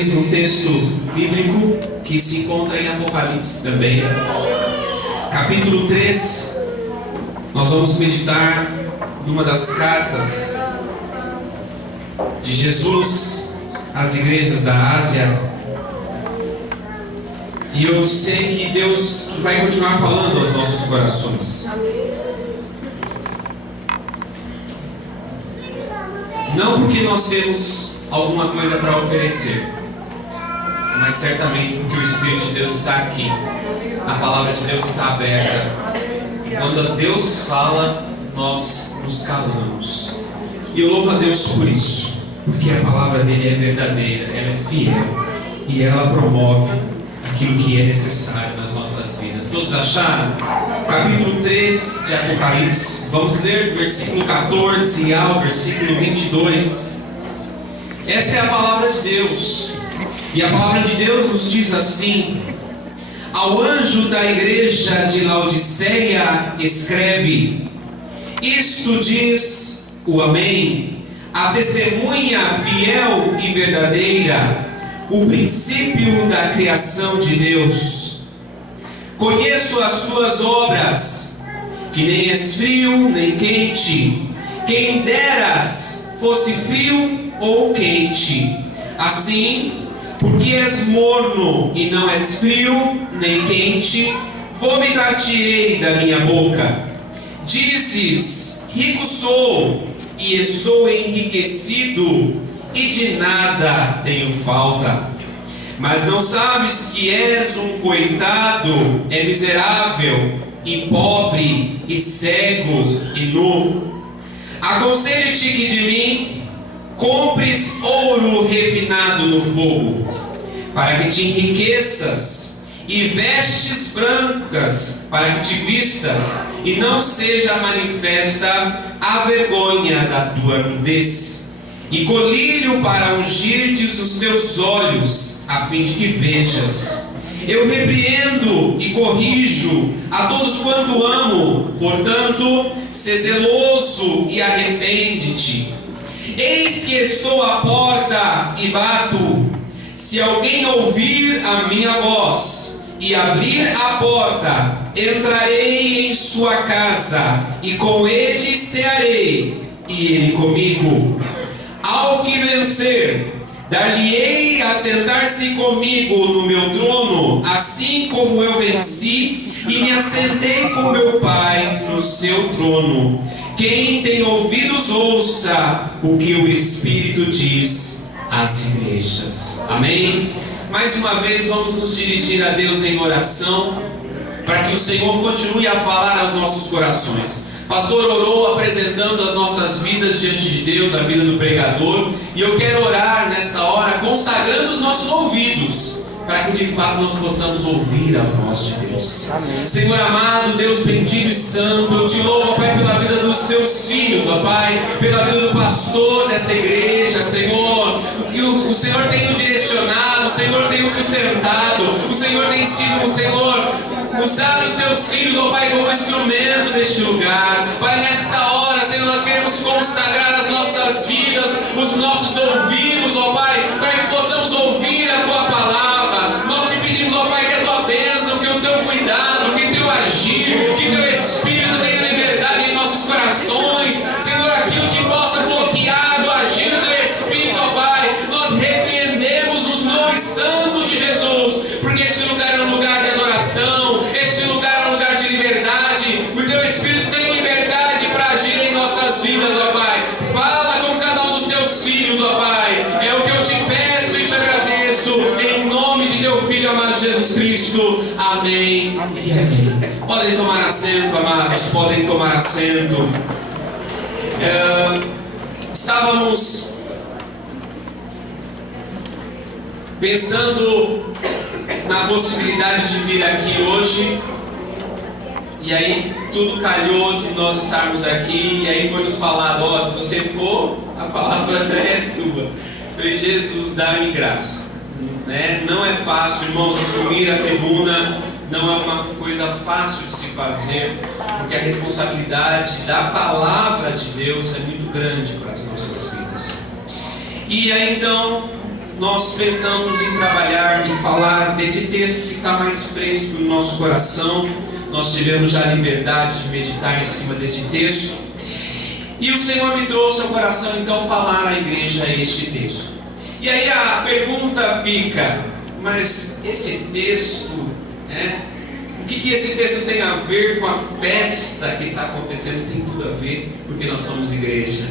Um texto bíblico que se encontra em Apocalipse também, capítulo 3. Nós vamos meditar numa das cartas de Jesus às igrejas da Ásia. E eu sei que Deus vai continuar falando aos nossos corações. Não porque nós temos alguma coisa para oferecer, mas certamente porque o Espírito de Deus está aqui. A palavra de Deus está aberta. Quando Deus fala, nós nos calamos. E eu louvo a Deus por isso, porque a palavra dele é verdadeira, ela é fiel e ela promove aquilo que é necessário nas nossas vidas. Todos acharam? Capítulo 3 de Apocalipse. Vamos ler do versículo 14 ao versículo 22. Esta é a palavra de Deus. E a palavra de Deus nos diz assim: ao anjo da igreja de Laodiceia escreve: isto diz o Amém, a testemunha fiel e verdadeira, o princípio da criação de Deus. Conheço as tuas obras, que nem és frio nem quente. Quem deras fosse frio ou quente. Assim, porque és morno e não és frio nem quente, vomitar-te-ei da minha boca. Dizes: rico sou e estou enriquecido, e de nada tenho falta. Mas não sabes que és um coitado, é miserável, e pobre, e cego, e nu. Aconselho-te que de mim compres ouro refinado no fogo, para que te enriqueças, e vestes brancas, para que te vistas, e não seja manifesta a vergonha da tua nudez, e colírio para ungir-te os teus olhos, a fim de que vejas. Eu repreendo e corrijo a todos quanto amo, portanto, sê zeloso e arrepende-te. Eis que estou à porta e bato. Se alguém ouvir a minha voz e abrir a porta, entrarei em sua casa, e com ele cearei, e ele comigo. Ao que vencer, dar-lhe-ei a sentar-se comigo no meu trono, assim como eu venci e me assentei com meu Pai no seu trono. Quem tem ouvidos, ouça o que o Espírito diz às igrejas. Amém? Mais uma vez vamos nos dirigir a Deus em oração, para que o Senhor continue a falar aos nossos corações. Pastor orou apresentando as nossas vidas diante de Deus, a vida do pregador, e eu quero orar nesta hora consagrando os nossos ouvidos, para que de fato nós possamos ouvir a voz de Deus. Amém. Senhor amado, Deus bendito e santo, eu te louvo, Pai, pela vida dos teus filhos, ó Pai, pela vida do pastor desta igreja, Senhor. O Senhor tem o direcionado, o Senhor tem o sustentado, o Senhor tem sido, Senhor, usar os teus filhos, ó Pai, como instrumento deste lugar. Pai, nesta hora, Senhor, nós queremos consagrar as nossas vidas, os nossos ouvidos, ó Pai, para que possamos ouvir a Tua palavra. Nós te pedimos, ó Pai, que a Tua bênção, que o Teu cuidado, que o Teu agir, que Teu Espírito tenha liberdade em nossos corações. Senhor, aquilo que possa bloquear o agir do Teu Espírito, ó Pai, nós repreendemos os nomes santos de Jesus, porque este lugar é um lugar de adoração, este lugar é um lugar de liberdade. O Teu Espírito tem liberdade para agir em nossas vidas, ó Pai. Fala com cada um dos Teus filhos, ó Pai. É o que eu te peço e te agradeço, em nome de Teu Filho amado Jesus Cristo. Amém e amém. Podem tomar assento, amados, podem tomar assento. Estávamos pensando na possibilidade de vir aqui hoje, e aí tudo calhou de nós estarmos aqui, e aí foi nos falado: ó, se você for, a palavra já é sua. Falei: Jesus, dá-me graça, né? Não é fácil, irmãos, assumir a tribuna, não é uma coisa fácil de se fazer, porque a responsabilidade da palavra de Deus é muito grande para as nossas vidas. E aí então nós pensamos em trabalhar e falar desse texto que está mais fresco no nosso coração. Nós tivemos já a liberdade de meditar em cima desse texto. E o Senhor me trouxe ao coração então falar à igreja este texto. E aí a pergunta fica: mas esse texto, o que esse texto tem a ver com a festa que está acontecendo? Tem tudo a ver, porque nós somos igreja.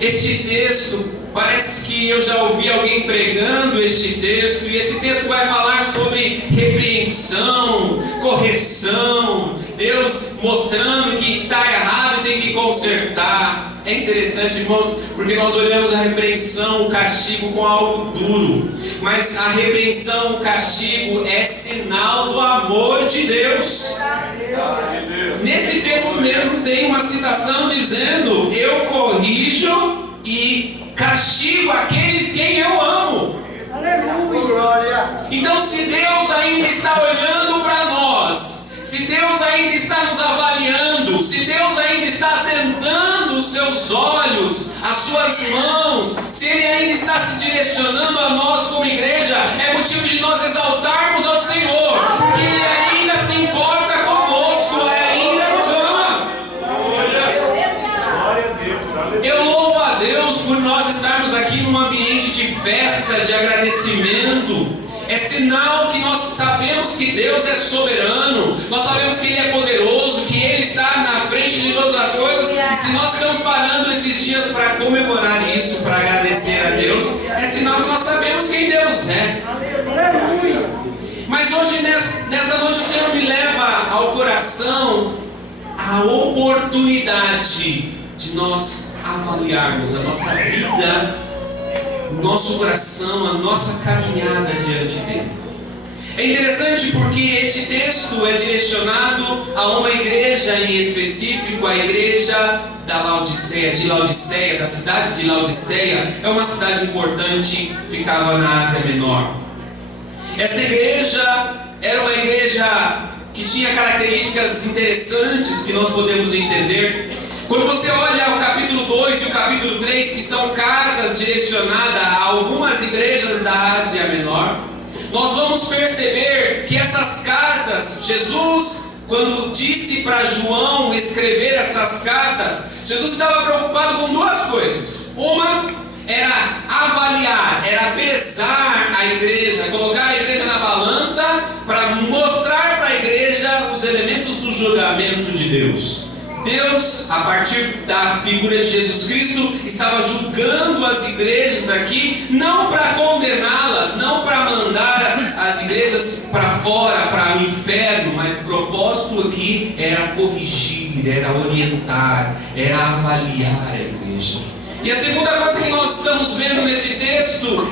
Este texto, parece que eu já ouvi alguém pregando este texto, e esse texto vai falar sobre repreensão, correção, Deus mostrando que está errado e tem que consertar. É interessante, irmãos, porque nós olhamos a repreensão, o castigo com algo duro, mas a repreensão, o castigo é sinal do amor de Deus. Nesse texto mesmo tem uma citação dizendo: eu corrijo e castigo aqueles quem eu amo. Aleluia. Então, se Deus ainda está olhando para nós, se Deus ainda está nos avaliando, se Deus ainda está atentando os seus olhos, as suas mãos, se Ele ainda está se direcionando a nós como igreja, é motivo de nós exaltarmos ao Senhor, porque Ele ainda se importa conosco, Ele ainda nos ama. Eu louvo a Deus por nós estarmos aqui num ambiente de festa, de agradecimento. É sinal que nós sabemos que Deus é soberano, nós sabemos que Ele é poderoso, que Ele está na frente de todas as coisas. E se nós estamos parando esses dias para comemorar isso, para agradecer a Deus, é sinal que nós sabemos quem Deus é. Mas hoje, nesta noite, o Senhor me leva ao coração a oportunidade de nós avaliarmos a nossa vida, o nosso coração, a nossa caminhada diante dele. É interessante porque este texto é direcionado a uma igreja em específico, a igreja da Laodiceia, da cidade de Laodiceia. É uma cidade importante, ficava na Ásia Menor. Essa igreja era uma igreja que tinha características interessantes que nós podemos entender. Quando você olha o capítulo 2 e o capítulo 3, que são cartas direcionadas a algumas igrejas da Ásia Menor, nós vamos perceber que essas cartas, Jesus, quando disse para João escrever essas cartas, Jesus estava preocupado com duas coisas. Uma era avaliar, era pesar a igreja, colocar a igreja na balança para mostrar para a igreja os elementos do julgamento de Deus. Deus, a partir da figura de Jesus Cristo, estava julgando as igrejas aqui, não para condená-las, não para mandar as igrejas para fora, para o inferno, mas o propósito aqui era corrigir, era orientar, era avaliar a igreja. E a segunda coisa que nós estamos vendo nesse texto,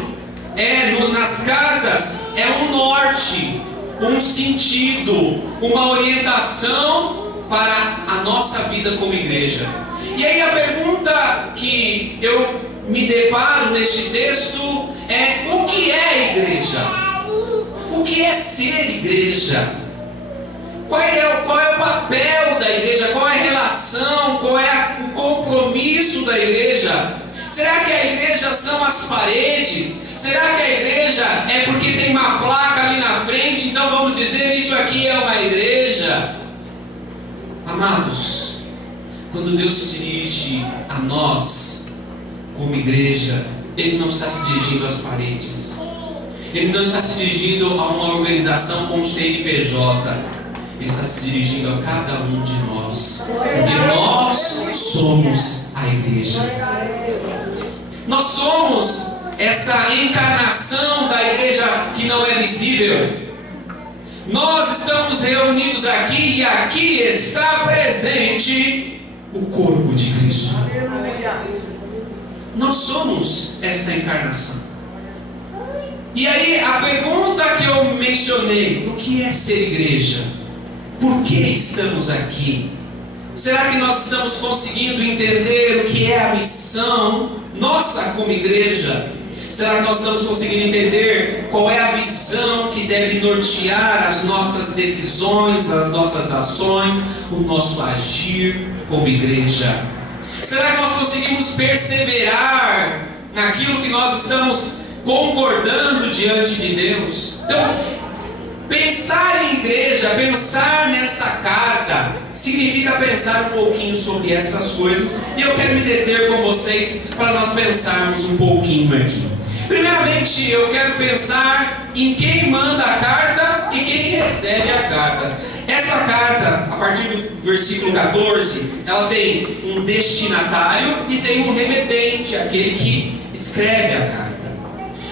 nas cartas, é um norte, um sentido, uma orientação para a nossa vida como igreja. E aí a pergunta que eu me deparo neste texto é: o que é igreja? O que é ser igreja? Qual é o papel da igreja? Qual é a relação? Qual é o compromisso da igreja? Será que a igreja são as paredes? Será que a igreja é porque tem uma placa ali na frente, então vamos dizer isso aqui é uma igreja? Amados, quando Deus se dirige a nós como igreja, Ele não está se dirigindo às paredes, Ele não está se dirigindo a uma organização com CNPJ, Ele está se dirigindo a cada um de nós, porque nós somos a igreja. Nós somos essa encarnação da igreja que não é visível. Nós estamos reunidos aqui e aqui está presente o corpo de Cristo. Nós somos esta encarnação. E aí a pergunta que eu mencionei: o que é ser igreja? Por que estamos aqui? Será que nós estamos conseguindo entender o que é a missão nossa como igreja? Será que nós estamos conseguindo entender qual é a visão que deve nortear as nossas decisões, as nossas ações, o nosso agir como igreja? Será que nós conseguimos perseverar naquilo que nós estamos concordando diante de Deus. Então, pensar em igreja, pensar nesta carta, significa pensar um pouquinho sobre essas coisas. E eu quero me deter com vocês para nós pensarmos um pouquinho aqui. Primeiramente, eu quero pensar em quem manda a carta e quem recebe a carta. Essa carta, a partir do versículo 14, ela tem um destinatário e tem um remetente, aquele que escreve a carta.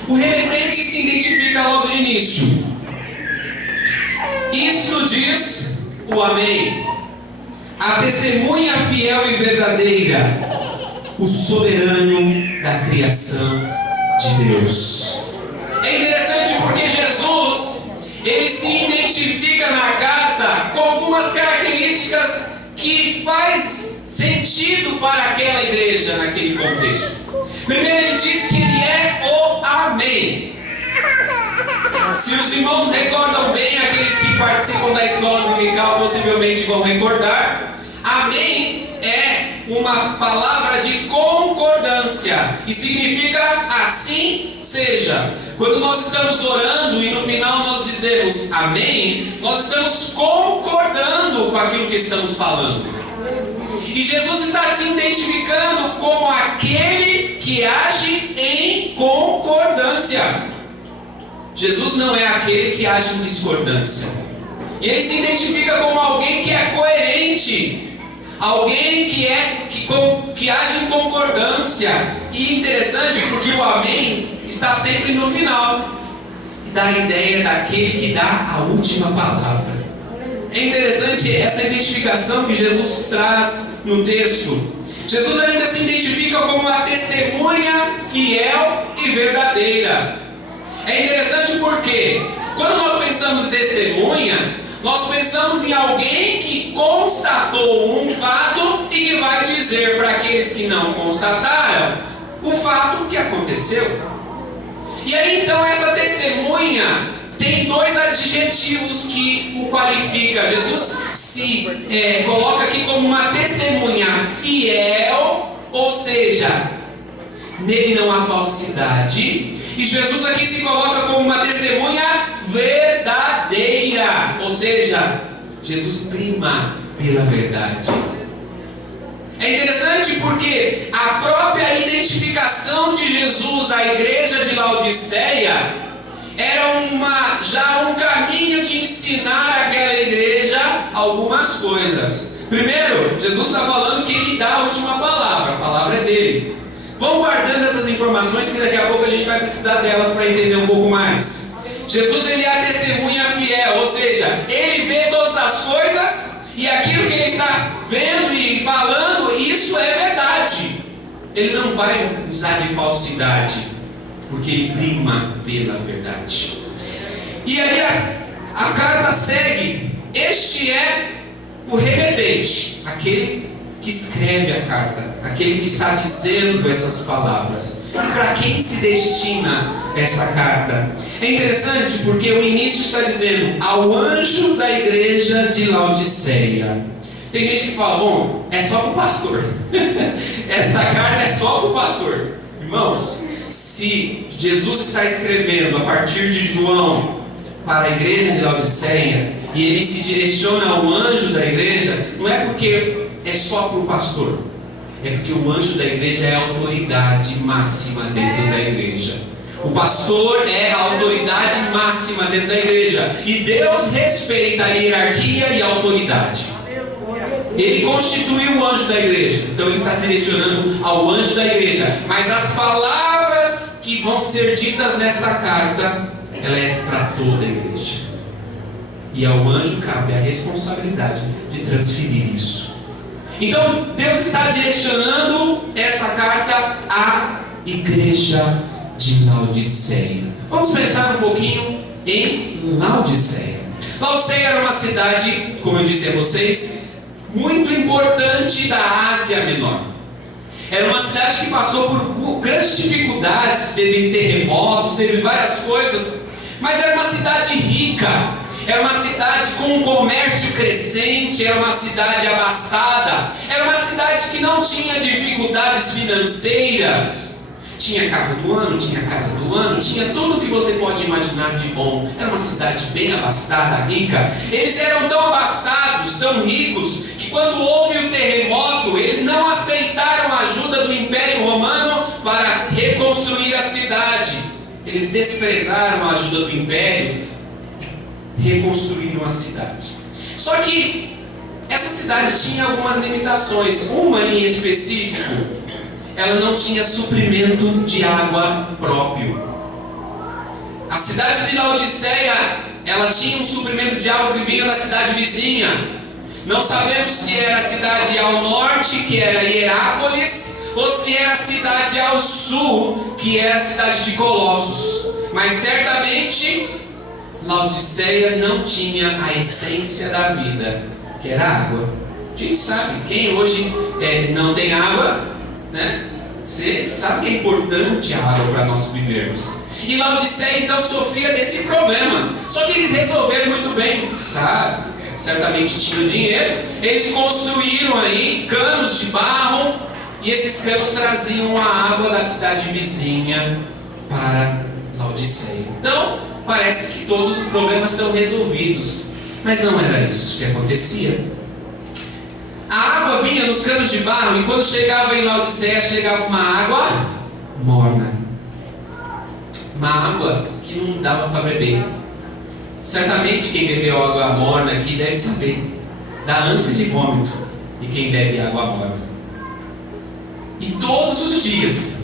O remetente se identifica logo no início. Isto diz o Amém, a testemunha fiel e verdadeira, o soberano da criação de Deus. É interessante porque Jesus, ele se identifica na carta com algumas características que faz sentido para aquela igreja naquele contexto. Primeiro, ele diz que ele é o Amém. Se os irmãos recordam bem, aqueles que participam da escola dominical possivelmente vão recordar, Amém é uma palavra de concordância e significa assim seja. Quando nós estamos orando e no final nós dizemos Amém, nós estamos concordando com aquilo que estamos falando. E Jesus está se identificando como aquele que age em concordância. Jesus não é aquele que age em discordância. E ele se identifica como alguém que é coerente, alguém que age em concordância. E interessante porque o Amém está sempre no final, dá a ideia daquele que dá a última palavra. É interessante essa identificação que Jesus traz no texto. Jesus ainda se identifica como uma testemunha fiel e verdadeira. É interessante porque quando nós pensamos em testemunha, nós pensamos em alguém que constatou um fato e que vai dizer para aqueles que não constataram o fato que aconteceu. E aí então essa testemunha tem dois adjetivos que o qualifica. Jesus se coloca aqui como uma testemunha fiel, ou seja, nele não há falsidade. E Jesus aqui se coloca como uma testemunha verdadeira, ou seja, Jesus prima pela verdade. É interessante porque a própria identificação de Jesus à igreja de Laodiceia era já um caminho de ensinar àquela igreja algumas coisas. Primeiro, Jesus está falando que ele dá a última palavra, a palavra é dele. Vamos guardando essas informações que daqui a pouco a gente vai precisar delas para entender um pouco mais. Jesus, ele é a testemunha fiel, ou seja, ele vê todas as coisas e aquilo que ele está vendo e falando, isso é verdade. Ele não vai usar de falsidade, porque ele prima pela verdade. E aí a carta segue. Este é o remetente, aquele que escreve a carta, aquele que está dizendo essas palavras. E para quem se destina essa carta? É interessante porque o início está dizendo ao anjo da igreja de Laodiceia. Tem gente que fala, bom, é só para o pastor. Esta carta é só para o pastor. Irmãos, se Jesus está escrevendo a partir de João para a igreja de Laodiceia e ele se direciona ao anjo da igreja, não é porque é só para o pastor, é porque o anjo da igreja é a autoridade máxima dentro da igreja. O pastor é a autoridade máxima dentro da igreja e Deus respeita a hierarquia e a autoridade. Ele constituiu o anjo da igreja, então ele está se direcionando ao anjo da igreja. Mas as palavras que vão ser ditas nesta carta, ela é para toda a igreja. E ao anjo cabe a responsabilidade de transferir isso. Então Deus está direcionando esta carta à igreja de Laodiceia. Vamos pensar um pouquinho em Laodiceia. Laodiceia era uma cidade, como eu disse a vocês, muito importante da Ásia Menor. Era uma cidade que passou por grandes dificuldades, teve terremotos, teve várias coisas, mas era uma cidade rica, era uma cidade com um comércio crescente, era uma cidade abastada, era uma cidade que não tinha dificuldades financeiras. Tinha carro do ano, tinha casa do ano, tinha tudo o que você pode imaginar de bom. Era uma cidade bem abastada, rica. Eles eram tão abastados, tão ricos, que quando houve o terremoto, eles não aceitaram a ajuda do Império Romano para reconstruir a cidade. Eles desprezaram a ajuda do Império e reconstruíram a cidade. Só que essa cidade tinha algumas limitações. Uma em específico, ela não tinha suprimento de água próprio. A cidade de Laodiceia, ela tinha um suprimento de água que vinha da cidade vizinha. Não sabemos se era a cidade ao norte, que era Hierápolis, ou se era a cidade ao sul, que era a cidade de Colossos. Mas certamente Laodiceia não tinha a essência da vida, que era água. A gente sabe, quem hoje não tem água, né? Você sabe que é importante a água para nós vivermos. E Laodiceia então sofria desse problema. Só que eles resolveram muito bem, sabe? Certamente tinham dinheiro. Eles construíram aí canos de barro, e esses canos traziam a água da cidade vizinha para Laodiceia. Então, parece que todos os problemas estão resolvidos. Mas não era isso que acontecia. A água vinha nos canos de barro, e quando chegava em Laodiceia, chegava uma água morna. Uma água que não dava para beber. Certamente quem bebeu água morna aqui deve saber. Dá ânsia de vômito e quem bebe água morna. E todos os dias,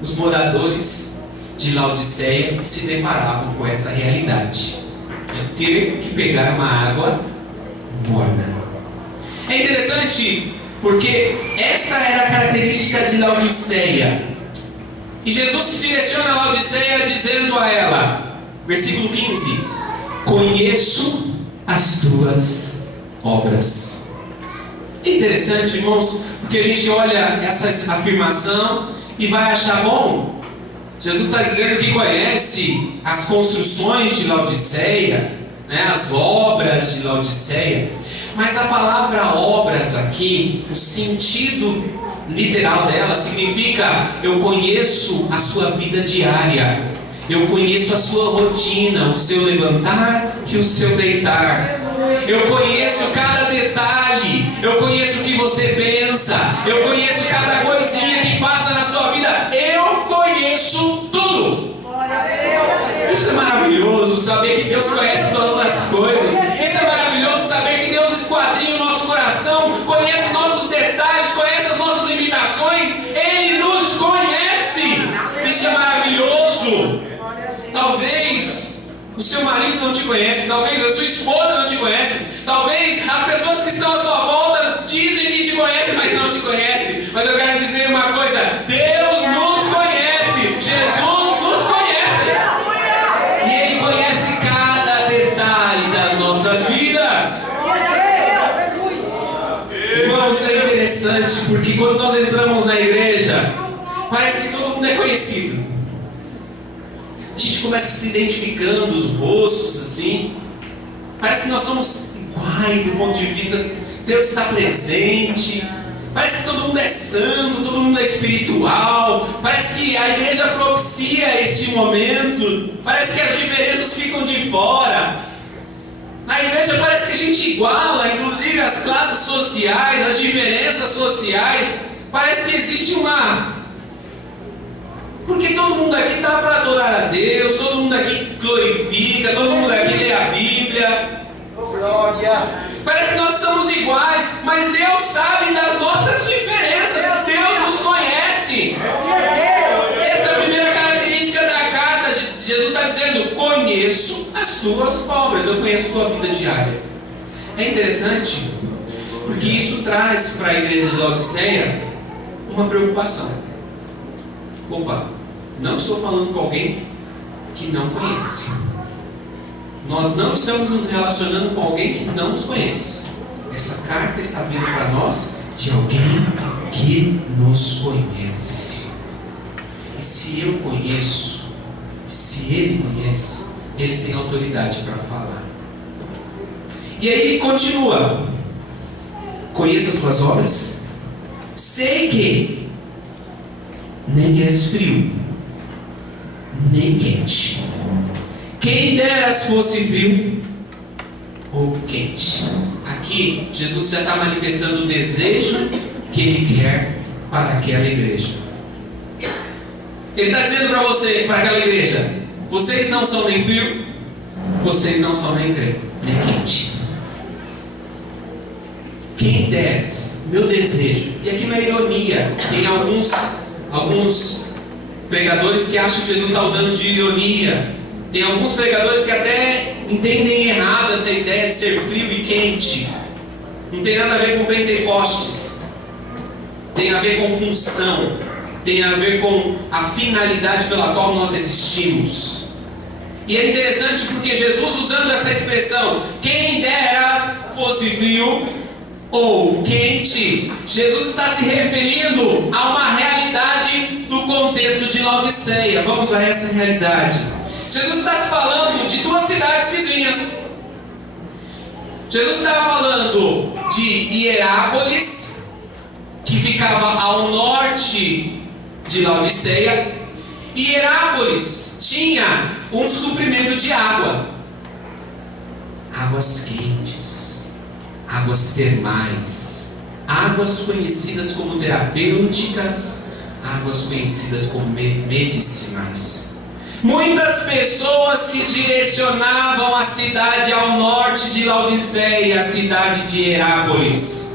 os moradores de Laodiceia se deparavam com essa realidade de ter que pegar uma água morna. É interessante porque esta era a característica de Laodiceia. E Jesus se direciona a Laodiceia dizendo a ela, versículo 15: conheço as tuas obras. É interessante, irmãos, porque a gente olha essa afirmação e vai achar bom. Jesus está dizendo que conhece as construções de Laodiceia, né, as obras de Laodiceia. Mas a palavra obras aqui, o sentido literal dela significa: eu conheço a sua vida diária, eu conheço a sua rotina, o seu levantar e o seu deitar. Eu conheço cada detalhe, eu conheço o que você pensa, eu conheço cada coisinha que passa na sua vida, eu conheço tudo. Isso é maravilhoso, saber que Deus conhece todas as coisas. Isso é maravilhoso, saber que Deus esquadrinha o nosso coração, conhece nossos detalhes, conhece as nossas limitações. Ele nos conhece. Isso é maravilhoso. Talvez o seu marido não te conhece, talvez a sua esposa não te conhece, talvez as pessoas que estão à sua volta dizem que te conhecem, mas não te conhecem. Mas eu quero dizer uma coisa: Deus nos conhece, Jesus nos conhece, e Ele conhece cada detalhe das nossas vidas. Irmãos, isso é interessante, porque quando nós entramos na igreja, parece que todo mundo é conhecido. A gente começa se identificando, os rostos assim. Parece que nós somos iguais do ponto de vista, Deus está presente. Parece que todo mundo é santo, todo mundo é espiritual. Parece que a igreja propicia este momento. Parece que as diferenças ficam de fora. Na igreja parece que a gente iguala, inclusive as classes sociais, as diferenças sociais. Parece que existe uma... Porque todo mundo aqui está para adorar a Deus, todo mundo aqui glorifica, todo mundo aqui lê a Bíblia. Glória! Parece que nós somos iguais, mas Deus sabe das nossas diferenças, Deus nos conhece. Essa é a primeira característica da carta. Jesus está dizendo: conheço as tuas obras, eu conheço a tua vida diária. É interessante, porque isso traz para a igreja de Laodiceia uma preocupação. Opa, não estou falando com alguém que não conhece. Nós não estamos nos relacionando com alguém que não nos conhece. Essa carta está vindo para nós de alguém que nos conhece. E se eu conheço, se ele conhece, ele tem autoridade para falar. E aí ele continua: conheço as tuas obras, sei que nem és frio, nem quente. Quem dera se fosse frio ou quente. Aqui, Jesus já está manifestando o desejo que Ele quer para aquela igreja. Ele está dizendo para você, para aquela igreja: vocês não são nem frio, vocês não são nem quente. Quem dera, meu desejo. E aqui não é ironia. Tem alguns pregadores que acham que Jesus está usando de ironia. Tem alguns pregadores que até entendem errado essa ideia de ser frio e quente. Não tem nada a ver com Pentecostes. Tem a ver com função. Tem a ver com a finalidade pela qual nós existimos. E é interessante porque Jesus, usando essa expressão, quem dera fosse frio ou quente, Jesus está se referindo a uma realidade do contexto de Laodiceia. Vamos a essa realidade. Jesus está se falando de duas cidades vizinhas. Jesus estava falando de Hierápolis, que ficava ao norte de Laodiceia. E Hierápolis tinha um suprimento de água, águas quentes, águas termais, águas conhecidas como terapêuticas, águas conhecidas como medicinais. Muitas pessoas se direcionavam à cidade ao norte de Laodiceia, a cidade de Hierápolis,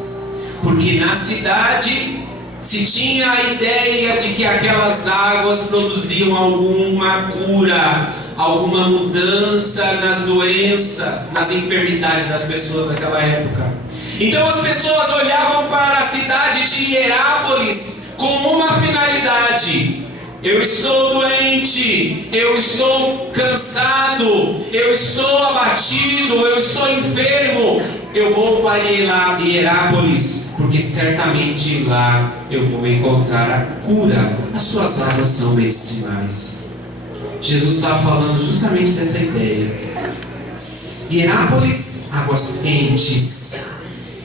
porque na cidade se tinha a ideia de que aquelas águas produziam alguma cura, alguma mudança nas doenças, nas enfermidades das pessoas daquela época. Então as pessoas olhavam para a cidade de Hierápolis com uma finalidade: eu estou doente, eu estou cansado, eu estou abatido, eu estou enfermo, eu vou para Hierápolis, porque certamente lá eu vou encontrar a cura. As suas águas são medicinais. Jesus estava falando justamente dessa ideia. Hierápolis, águas quentes.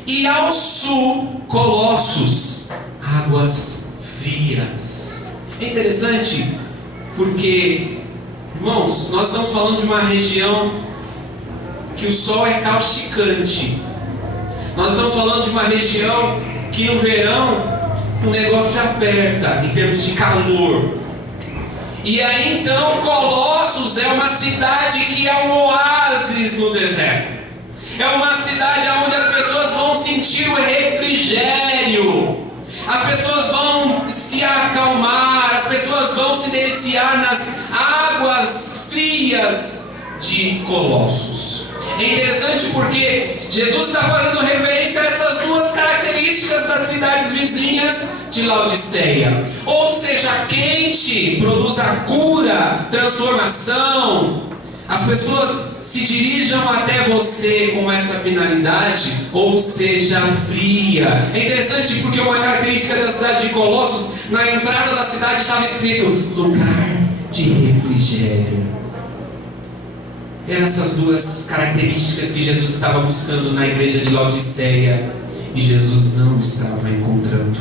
E ao sul, Colossos, águas frias. É interessante porque, irmãos, nós estamos falando de uma região que o sol é causticante. Nós estamos falando de uma região que no verão o negócio aperta em termos de calor. E aí então Colossos é uma cidade que é um oásis no deserto. É uma cidade onde as pessoas vão sentir o refrigério. As pessoas vão se acalmar, as pessoas vão se deliciar nas águas frias de Colossos. É interessante porque Jesus está fazendo referência a essas duas características das cidades vizinhas de Laodiceia. Ou seja, quente produz a cura, transformação. As pessoas se dirijam até você com essa finalidade, ou seja, fria. É interessante porque uma característica da cidade de Colossos, na entrada da cidade estava escrito lugar de refrigério. Eram essas duas características que Jesus estava buscando na igreja de Laodiceia, e Jesus não estava encontrando.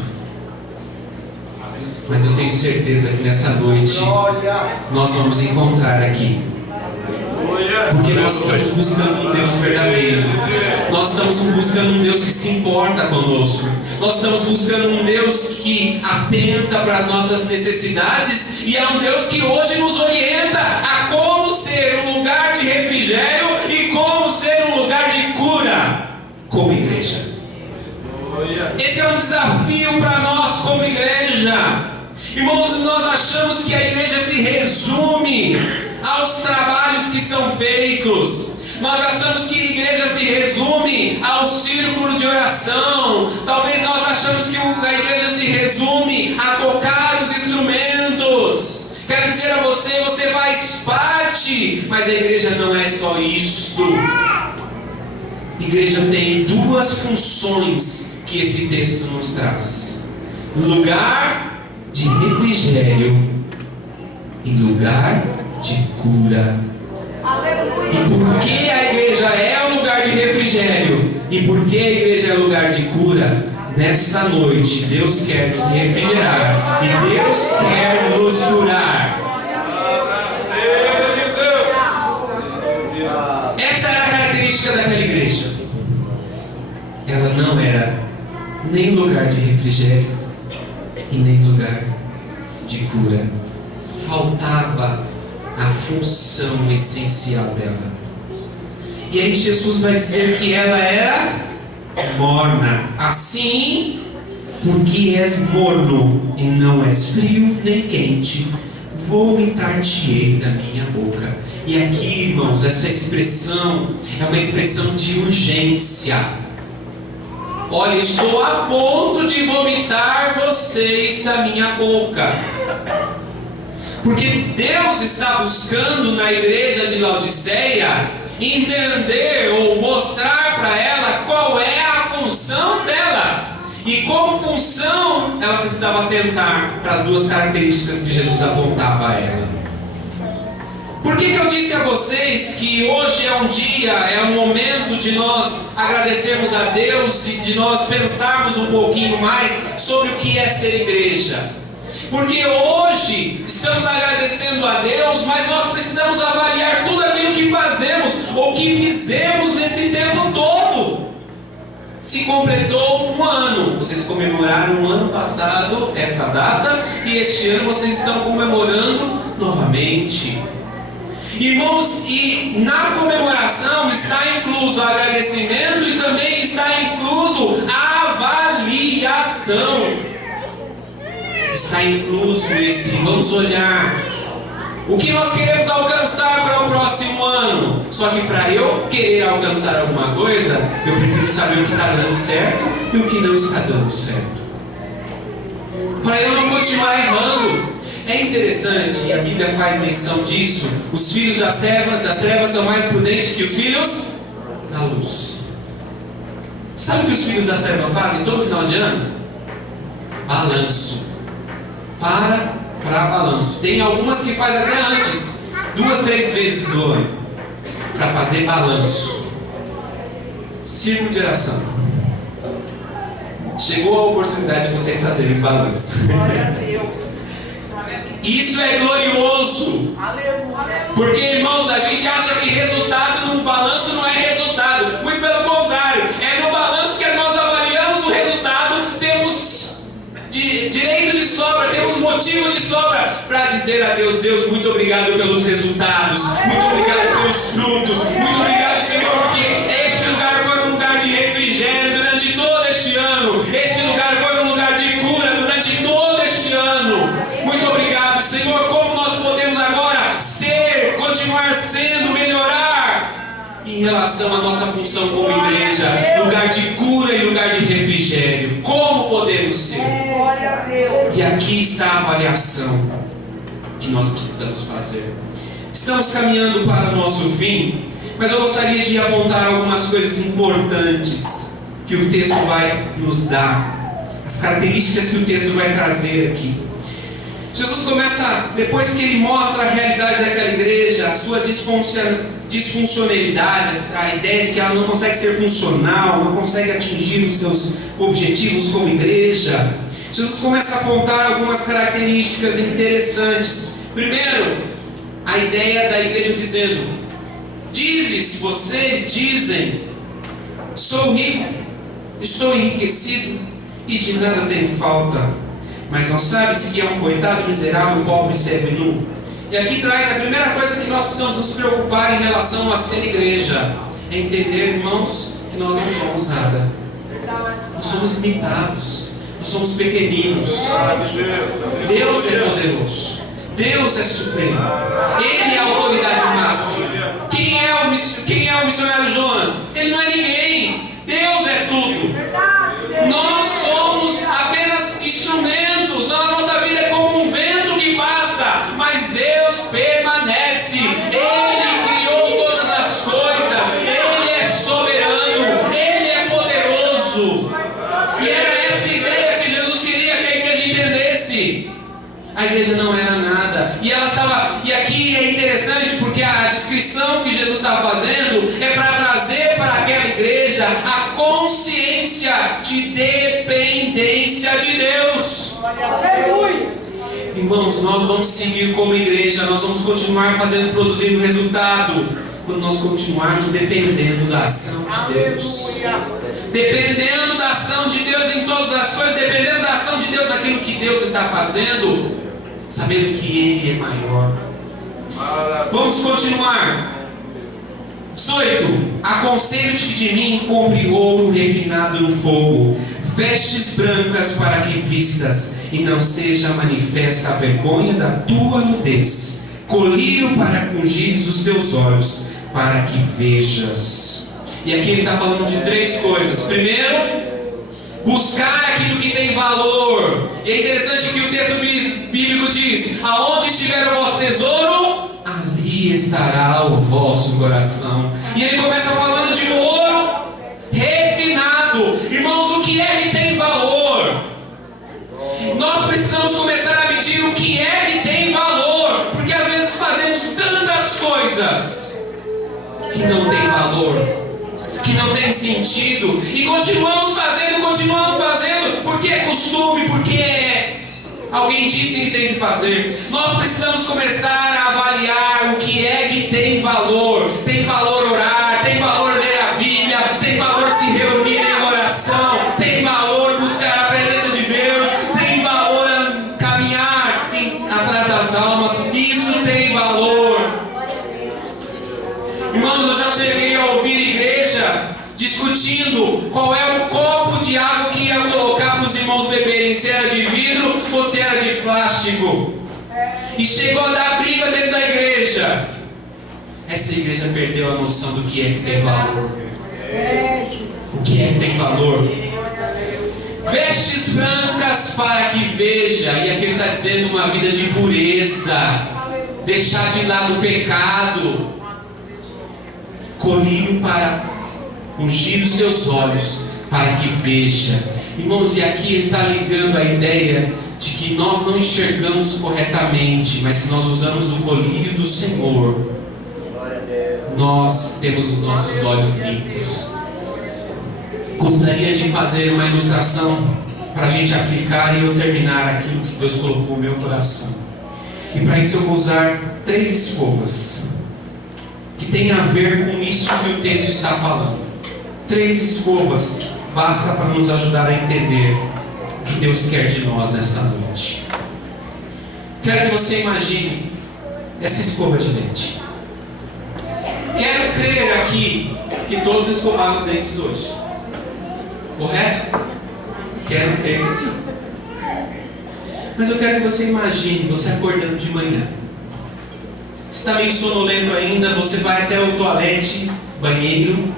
Mas eu tenho certeza que nessa noite nós vamos encontrar aqui. Porque nós estamos buscando um Deus verdadeiro. Nós estamos buscando um Deus que se importa conosco. Nós estamos buscando um Deus que atenta para as nossas necessidades. E é um Deus que hoje nos orienta a como ser um lugar de refrigério e como ser um lugar de cura como igreja. Esse é um desafio para nós como igreja. Irmãos, nós achamos que a igreja se resume aos trabalhos que são feitos. Nós achamos que a igreja se resume ao círculo de oração. Talvez nós achamos que a igreja se resume a tocar os instrumentos. Quero dizer a você, você faz parte, mas a igreja não é só isto. A igreja tem duas funções que esse texto nos traz: lugar de refrigério e lugar de cura. E por que a igreja é um lugar de refrigério e por que a igreja é um lugar de cura? Nesta noite, Deus quer nos refrigerar e Deus quer nos curar. Essa era a característica daquela igreja. Ela não era nem lugar de refrigério e nem lugar de cura. Faltava a função essencial dela. E aí Jesus vai dizer que ela era morna. Assim, porque és morno e não és frio nem quente, vomitar-te-ei da minha boca. E aqui, irmãos, essa expressão é uma expressão de urgência. Olha, estou a ponto de vomitar vocês da minha boca. Porque Deus está buscando na igreja de Laodiceia entender ou mostrar para ela qual é a função dela. E como função, ela precisava atentar para as duas características que Jesus apontava a ela. Por que eu disse a vocês que hoje é um dia, é um momento de nós agradecermos a Deus e de nós pensarmos um pouquinho mais sobre o que é ser igreja? Porque hoje estamos agradecendo a Deus, mas nós precisamos avaliar tudo aquilo que fazemos ou que fizemos nesse tempo todo. Se completou um ano, vocês comemoraram o ano passado esta data e este ano vocês estão comemorando novamente. Irmãos, e na comemoração está incluso agradecimento e também está incluso avaliação. Está incluso esse, vamos olhar o que nós queremos alcançar para o próximo ano. Só que para eu querer alcançar alguma coisa, eu preciso saber o que está dando certo e o que não está dando certo, para eu não continuar errando. É interessante, e a Bíblia faz menção disso, os filhos das trevas são mais prudentes que os filhos da luz. Sabe o que os filhos das trevas fazem todo final de ano? Balanço. Para balanço. Tem algumas que faz até antes, 2, 3 vezes do ano, para fazer balanço. Círculo de oração. Chegou a oportunidade de vocês fazerem balanço. Isso é glorioso. Porque, irmãos, a gente acha que resultado num balanço não é resultado. Muito pelo contrário, é no balanço que nós avaliamos o resultado, temos direito de sobra, temos motivo de sobra para dizer a Deus: Deus, muito obrigado pelos resultados, muito obrigado pelos frutos, muito obrigado, Senhor, porque este lugar foi um lugar de refrigério durante todo este ano, este lugar foi um lugar de cura durante todo este ano. Muito obrigado, Senhor. Como nós podemos agora continuar sendo, melhorar em relação à nossa função como igreja, lugar de cura e lugar de refrigério. Como podemos ser? E aqui está a avaliação que nós precisamos fazer. Estamos caminhando para o nosso fim, mas eu gostaria de apontar algumas coisas importantes que o texto vai nos dar, as características que o texto vai trazer aqui. Jesus começa, depois que ele mostra a realidade daquela igreja, a sua disfuncionalidade, a ideia de que ela não consegue ser funcional, não consegue atingir os seus objetivos como igreja, Jesus começa a apontar algumas características interessantes. Primeiro, a ideia da igreja dizendo: vocês dizem, sou rico, estou enriquecido e de nada tenho falta. Mas não sabe-se que é um coitado miserável, pobre e serve nu. E aqui traz a primeira coisa que nós precisamos nos preocupar em relação a ser igreja. É entender, irmãos, que nós não somos nada. Nós somos limitados. Nós somos pequeninos. Deus é poderoso. Deus é supremo. Ele é a autoridade máxima. Quem é o missionário Jonas? Ele não é ninguém. Deus é tudo. Nós somos apenas instrumentos. A nossa vida é como um vento que passa, mas Deus permanece. Ele criou todas as coisas. Ele é soberano. Ele é poderoso. E era essa ideia que Jesus queria que a igreja entendesse. A igreja não era nada. E aqui é interessante essência de Deus. Irmãos, nós vamos seguir como igreja, nós vamos continuar produzindo resultado, quando nós continuarmos dependendo da ação de Deus. Dependendo da ação de Deus em todas as coisas, dependendo da ação de Deus naquilo que Deus está fazendo, sabendo que Ele é maior. Vamos continuar. 18. Aconselho-te que de mim compre ouro refinado no fogo, vestes brancas para que vistas, e não seja manifesta a vergonha da tua nudez, colírio para que ungires os teus olhos, para que vejas. E aqui ele está falando de 3 coisas. Primeiro, buscar aquilo que tem valor. E é interessante que o texto bíblico diz: aonde estiver o vosso tesouro, ali estará o vosso coração. E ele começa falando de ouro refinado. Irmãos, o que é que tem valor? Nós precisamos começar a medir o que é que tem valor, porque às vezes fazemos tantas coisas que não tem valor, que não tem sentido, e continuamos fazendo, porque é costume, porque alguém disse que tem que fazer. Nós precisamos começar a avaliar o que é que tem valor. Tem valor orar, tem valor ler a Bíblia, tem valor se reunir em oração, tem valor buscar a presença de Deus, tem valor caminhar atrás das almas. Isso tem valor. Irmãos, eu já cheguei a ouvir igreja discutindo qual é o copo de água que ia colocar para os irmãos beberem, se era de vidro ou se era de plástico. E chegou a dar briga dentro da igreja. Essa igreja perdeu a noção do que é que tem valor. O que é que tem valor? Vestes brancas para que veja. E aqui ele está dizendo uma vida de pureza, deixar de lado o pecado, colírio para ungir os teus olhos, para que veja. Irmãos, e aqui ele está ligando a ideia de que nós não enxergamos corretamente, mas se nós usamos o colírio do Senhor, nós temos os nossos olhos limpos. Gostaria de fazer uma ilustração para a gente aplicar e eu terminar aquilo que Deus colocou no meu coração. E para isso eu vou usar 3 escovas que tem a ver com isso que o texto está falando. 3 escovas basta para nos ajudar a entender o que Deus quer de nós nesta noite. Quero que você imagine essa escova de dente. Quero crer aqui que todos escovaram os dentes hoje. Correto? Quero crer que sim. Mas eu quero que você imagine você acordando de manhã. Você está meio sonolento ainda, você vai até o toalete, banheiro,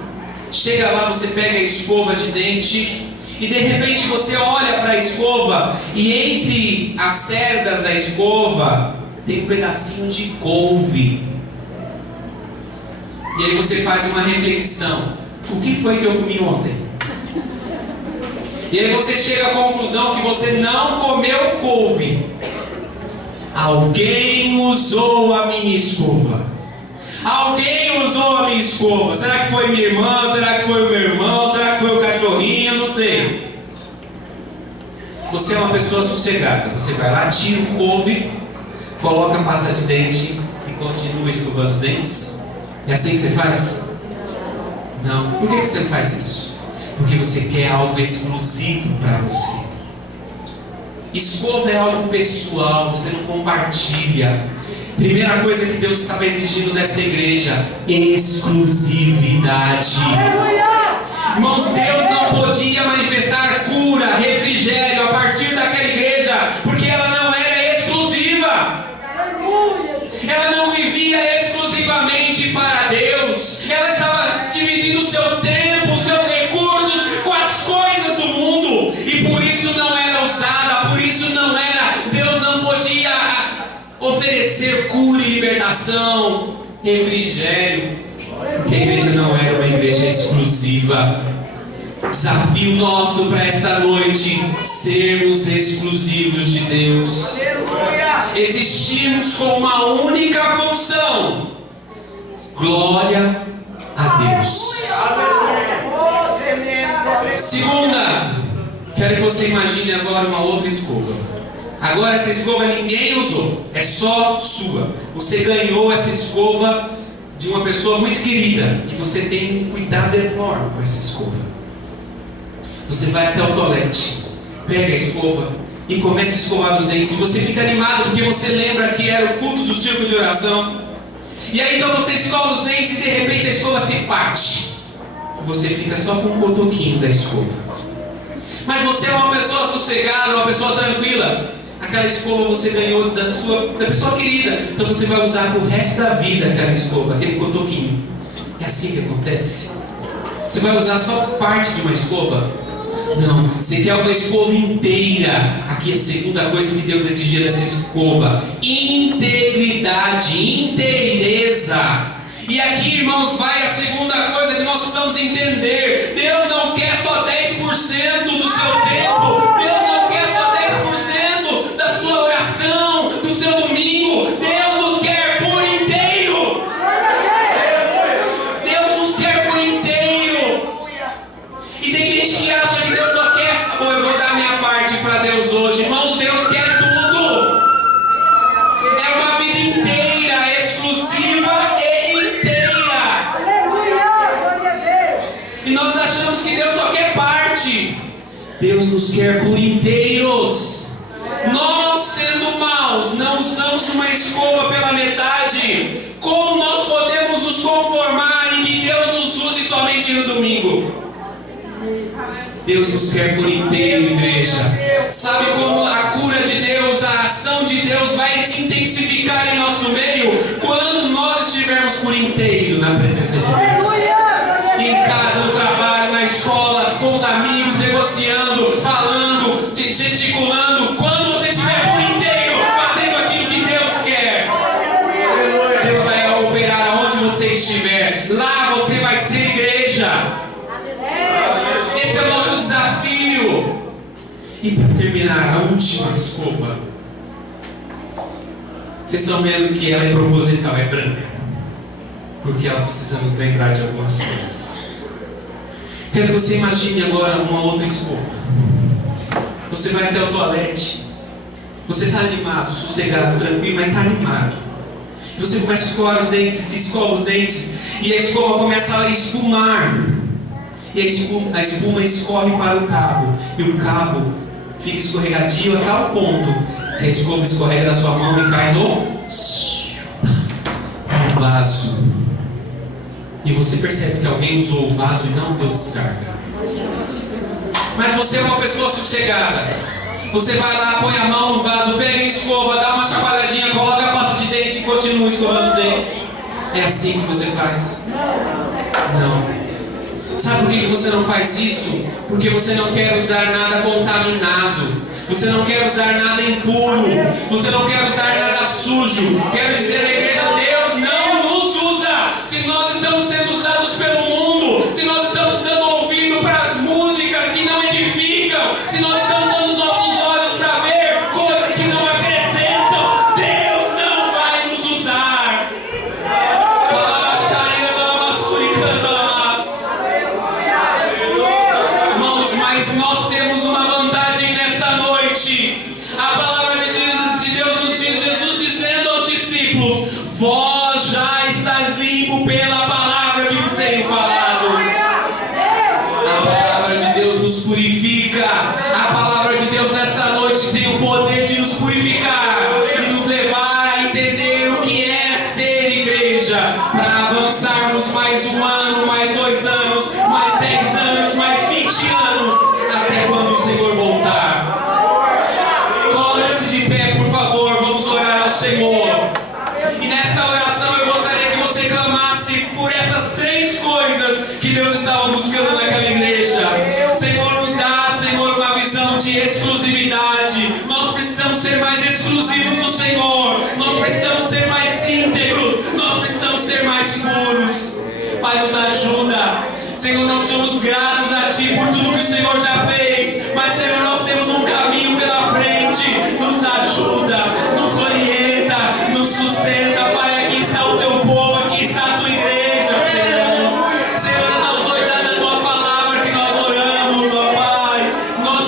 chega lá, você pega a escova de dente e de repente você olha para a escova e entre as cerdas da escova tem um pedacinho de couve. E aí você faz uma reflexão: o que foi que eu comi ontem? E aí você chega à conclusão que você não comeu couve. Alguém usou a minha escova. Alguém usou a minha escova. Será que foi minha irmã? Será que foi o meu irmão? Será que foi o cachorrinho? Eu não sei. Você é uma pessoa sossegada. Você vai lá, tira o couve, coloca a pasta de dente e continua escovando os dentes. É assim que você faz? Não. Por que você faz isso? Porque você quer algo exclusivo para você. Escova é algo pessoal, você não compartilha. Primeira coisa que Deus estava exigindo dessa igreja: exclusividade. Irmãos, Deus não podia manifestar cura, refrigério a partir daquela igreja, porque ela não era exclusiva. Ela não vivia exclusivamente para Deus. Ela estava dividindo o seu tempo, os seus recursos com as coisas do mundo, e por isso não era usada, por isso não era. Deus não podia oferecer cura e libertação, refrigério, porque a igreja não era uma igreja exclusiva. Desafio nosso para esta noite: sermos exclusivos de Deus. Existimos com uma única função: glória a Deus. Segunda, Quero que você imagine agora uma outra escova. Agora essa escova ninguém usou, é só sua. Você ganhou essa escova de uma pessoa muito querida e você tem um cuidado enorme com essa escova. Você vai até o toalete, pega a escova e começa a escovar os dentes. E você fica animado porque você lembra que era o culto do círculo de oração. E aí então você escova os dentes e de repente a escova se parte. Você fica só com um cotoquinho da escova. Mas você é uma pessoa sossegada, uma pessoa tranquila. Aquela escova você ganhou da pessoa querida. Então você vai usar o resto da vida aquela escova, aquele cotoquinho. É assim que acontece? Você vai usar só parte de uma escova? Não, você quer uma escova inteira. Aqui é a segunda coisa que Deus exigia dessa escova: integridade, inteireza. E aqui, irmãos, vai a segunda coisa que nós precisamos entender. Deus não quer só 10% do seu tempo. Deus não quer só 10% da sua oração, do seu domingo. Deus nos quer por inteiro. Deus nos quer por inteiro. E tem gente que acha que Deus só quer: bom, eu vou dar minha parte para Deus hoje. Irmãos, Deus quer tudo. É uma vida inteira, exclusiva e e nós achamos que Deus só quer parte. Deus nos quer por inteiros. Nós, sendo maus, não usamos uma escova pela metade. Como nós podemos nos conformar em que Deus nos use somente no domingo? Deus nos quer por inteiro, igreja. Sabe como a cura de Deus, a ação de Deus vai se intensificar em nosso meio? Quando nós estivermos por inteiro na presença de Deus. Em casa, no trabalho, na escola, com os amigos, negociando, falando, gesticulando. Quando você estiver por inteiro fazendo aquilo que Deus quer, Deus vai operar aonde você estiver. Lá você vai ser igreja. Esse é o nosso desafio. E para terminar, a última escova. Vocês estão vendo que ela é proposital, é branca, porque ela precisa nos lembrar de algumas coisas. Quero que você imagine agora uma outra escova. Você vai até o toalete. Você está animado, sossegado, tranquilo, mas está animado. E você começa a escovar os dentes, escova os dentes, e a escova começa a espumar. E a espuma escorre para o cabo. E o cabo fica escorregadio a tal ponto que a escova escorrega da sua mão e cai no vaso. E você percebe que alguém usou o vaso e não deu descarga. Mas você é uma pessoa sossegada. Você vai lá, põe a mão no vaso, pega a escova, dá uma chacoalhadinha, coloca a pasta de dente e continua escovando os dentes. É assim que você faz? Não. Sabe por que você não faz isso? Porque você não quer usar nada contaminado. Você não quer usar nada impuro. Você não quer usar nada sujo. Quero dizer à igreja: Deus não nos usa se nós estamos sendo usados pelo mundo, se nós estamos dando ouvido para as músicas que não edificam, se nós estamos dando os nossos olhos para ver coisas que não acrescentam. Deus não vai nos usar. Irmãos, mas nós temos uma vantagem nesta noite. A palavra de Deus nos diz, Jesus dizendo aos discípulos: vós já estáis limpo pela palavra que vos tenho falado. A palavra de Deus nos purifica. A palavra de Deus nessa noite tem o poder de nos purificar e nos levar a entender o que é ser igreja, para avançarmos mais um ano, mais 2 anos, mais 10 anos, mais 20 anos, até quando o Senhor voltar. Coloque-se de pé, por favor, vamos orar ao Senhor. E nesta oração eu gostaria que você clamasse por essas 3 coisas que Deus estava buscando naquela igreja. Senhor, nos dá, Senhor, uma visão de exclusividade. Nós precisamos ser mais exclusivos do Senhor. Nós precisamos ser mais íntegros. Nós precisamos ser mais puros. Pai, nos ajuda. Senhor, nós somos gratos a Ti por tudo que o Senhor já fez. Mas, Senhor, nós temos um caminho pela frente. Nos ajuda, nos orienta, nos sustenta. Pai, aqui está o Teu povo, aqui está a Tua igreja, Senhor. Senhor, na autoridade da Tua palavra que nós oramos, ó Pai. Nós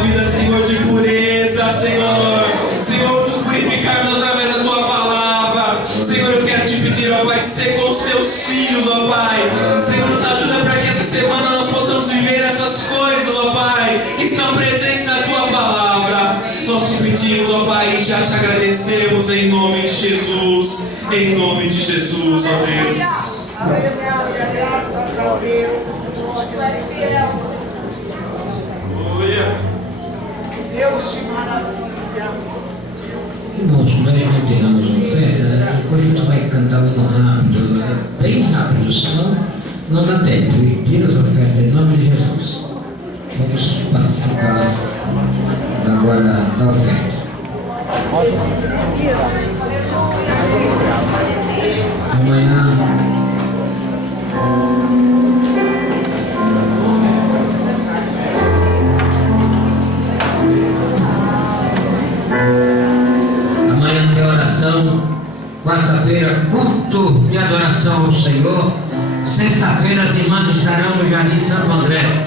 vida, Senhor, de pureza, Senhor. Senhor, nos purificarmos através da Tua palavra. Senhor, eu quero te pedir, ó Pai, ser com os Teus filhos, ó Pai. Senhor, nos ajuda para que essa semana nós possamos viver essas coisas, ó Pai, que estão presentes na Tua palavra. Nós te pedimos, ó Pai, e já te agradecemos em nome de Jesus. Em nome de Jesus, ó Deus. Graças a Deus. Tu és fiel. Deus te maravilha. Irmãos, nós não teremos oferta, depois a gente vai cantar um rápido, bem rápido, senão não dá tempo. E tira as ofertas em nome de Jesus. Vamos participar agora da oferta. Amanhã tem oração. Quarta-feira, culto de adoração ao Senhor. Sexta-feira, as irmãs estarão no Jardim Santo André.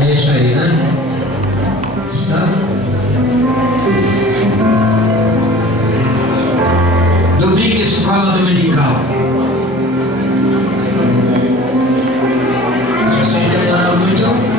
É isso aí, né? Sábado. Domingo, escola dominical. Se vocês demoraram muito.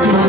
Como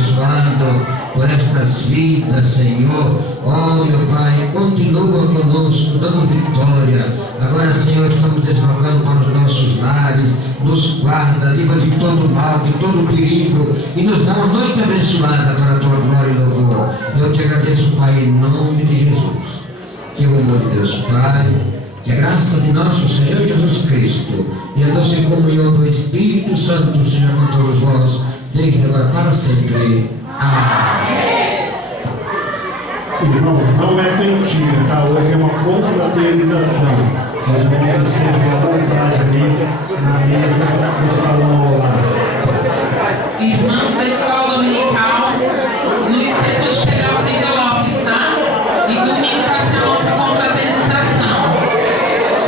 abençoando por estas vidas, Senhor. Oh, meu Pai, continua conosco, dando vitória. Agora, Senhor, estamos deslocando para os nossos lares, nos guarda, livra de todo mal, de todo perigo, e nos dá uma noite abençoada para a tua glória e louvor. Eu te agradeço, Pai, em nome de Jesus. Que o amor de Deus Pai, que a graça de nosso Senhor Jesus Cristo e a doce comunhão do Espírito Santo seja com todos vós, desde agora para sempre. Amém. Irmãos, não é cantina, tá? Hoje é uma confraternização. Nós vamos estejam à vontade ali na mesa do salão ao lado. Irmãos da escola dominical, não esqueçam de pegar os envelopes, tá? E domingo vai ser a nossa confraternização.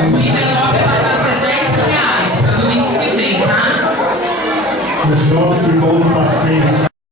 O envelope é para trazer R$10 para domingo que vem, tá? Os jovens que vão no passeio